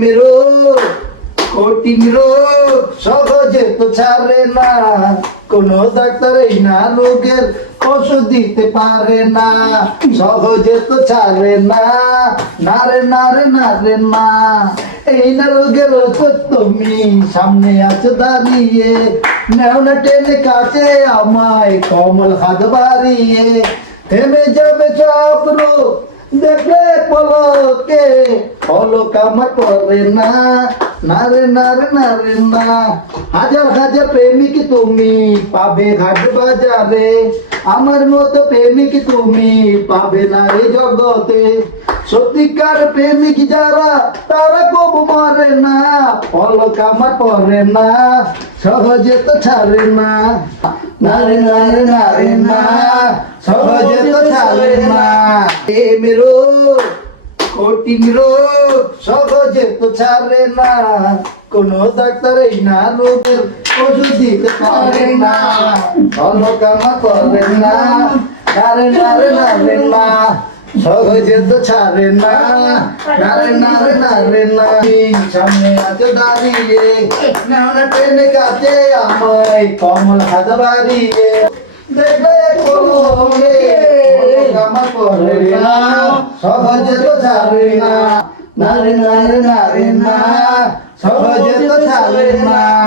মেরো কঠিন রোগ সহজে তো ছাড়ে না। কোন ডাক্তারই না রোগের ওষুধ দিতে পারে না। সহজে তো ছাড়ে না। না রে, না না এই না রোগের ওষুধ তুমি সামনে আছো দাঁড়িয়ে। নেও না টেনে কাছে আমায় কমল হাত বাড়িয়ে। থেমে যাবে সব রোগ দেখে পলকে পলক আমার করে না না রে না রে না। রে হাজার হাজার প্রেমিক তুমি পাবে ঘাট বাজারে, আমার মতো প্রেমিক তুমি পাবে না এই জগতে। সত্যিকার প্রেমিক যারা, তারা কবু মরে না পলক আমার পরে না, সহজে তো ছাড়ে না। না রে না রে না রে সহজে তো ছাড়ে না। এ কঠিন রোগ সহজে তো ছাড়ে না। কোন ডাক্তারই না রোগের ওষুধ দিতে পারে না। অলকামা করে না, নারে নারে নারে না, সহজে তো ছাড়ে না। নারে নারে নারে না সামনে আছে দাঁড়িয়ে না ট্রেনে কাছে আমায়, কমল হাত বাড়িয়ে। করে না সহজে তো ছাড়ে না নারে নারে নারে না সহজে তো ছাড়ে না